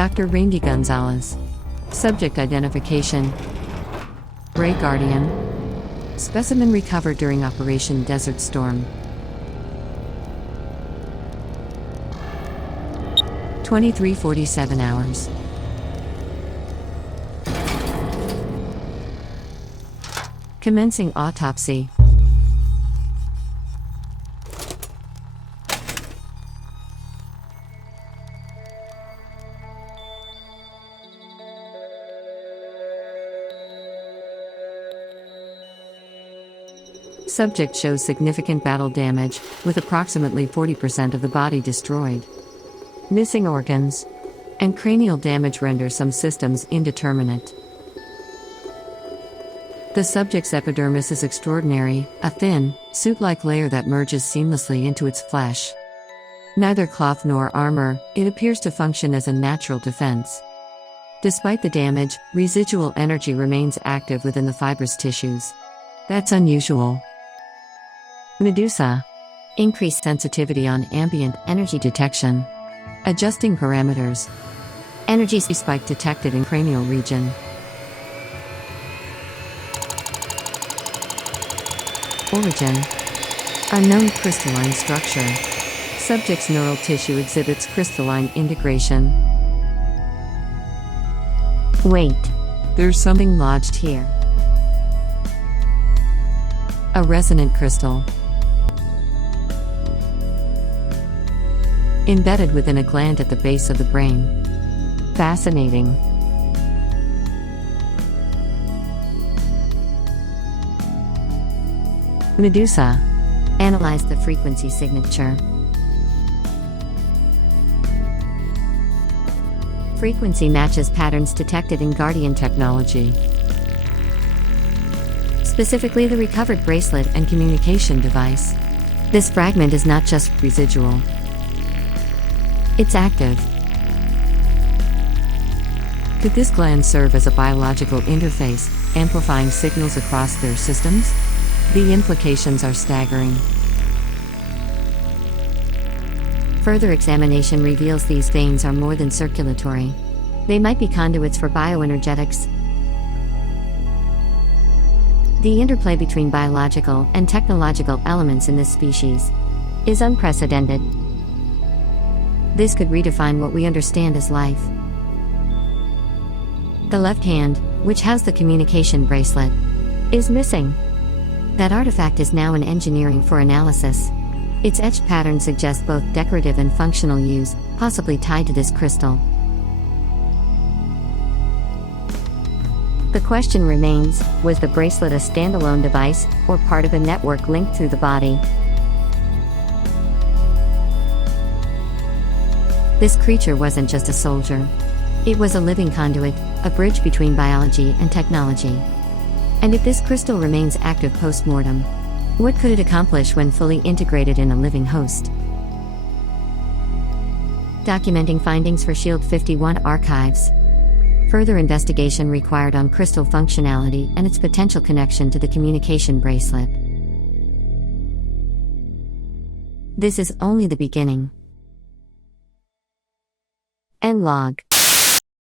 Dr. Rainidi Gonzalez. Subject identification: Ray Guardian. Specimen recovered during Operation Desert Storm. 23:47 hours. Commencing autopsy. Subject shows significant battle damage, with approximately 40% of the body destroyed. Missing organs and cranial damage render some systems indeterminate. The subject's epidermis is extraordinary, a thin, suit-like layer that merges seamlessly into its flesh. Neither cloth nor armor, it appears to function as a natural defense. Despite the damage, residual energy remains active within the fibrous tissues. That's unusual. Medusa. Increased sensitivity on ambient energy detection. Adjusting parameters. Energy spike detected in cranial region. Origin: unknown crystalline structure. Subject's neural tissue exhibits crystalline integration. Wait, there's something lodged here. A resonant crystal. Embedded within a gland at the base of the brain. Fascinating. Medusa. Analyze the frequency signature. Frequency matches patterns detected in Guardian technology. Specifically the recovered bracelet and communication device. This fragment is not just residual. It's active. Could this gland serve as a biological interface, amplifying signals across their systems? The implications are staggering. Further examination reveals these veins are more than circulatory. They might be conduits for bioenergetics. The interplay between biological and technological elements in this species is unprecedented. This could redefine what we understand as life. The left hand, which housed the communication bracelet, is missing. That artifact is now in engineering for analysis. Its etched pattern suggests both decorative and functional use, possibly tied to this crystal. The question remains, was the bracelet a standalone device, or part of a network linked through the body? This creature wasn't just a soldier. It was a living conduit, a bridge between biology and technology. And if this crystal remains active post-mortem, what could it accomplish when fully integrated in a living host? Documenting findings for Shield 51 archives. Further investigation required on crystal functionality and its potential connection to the communication bracelet. This is only the beginning. End log.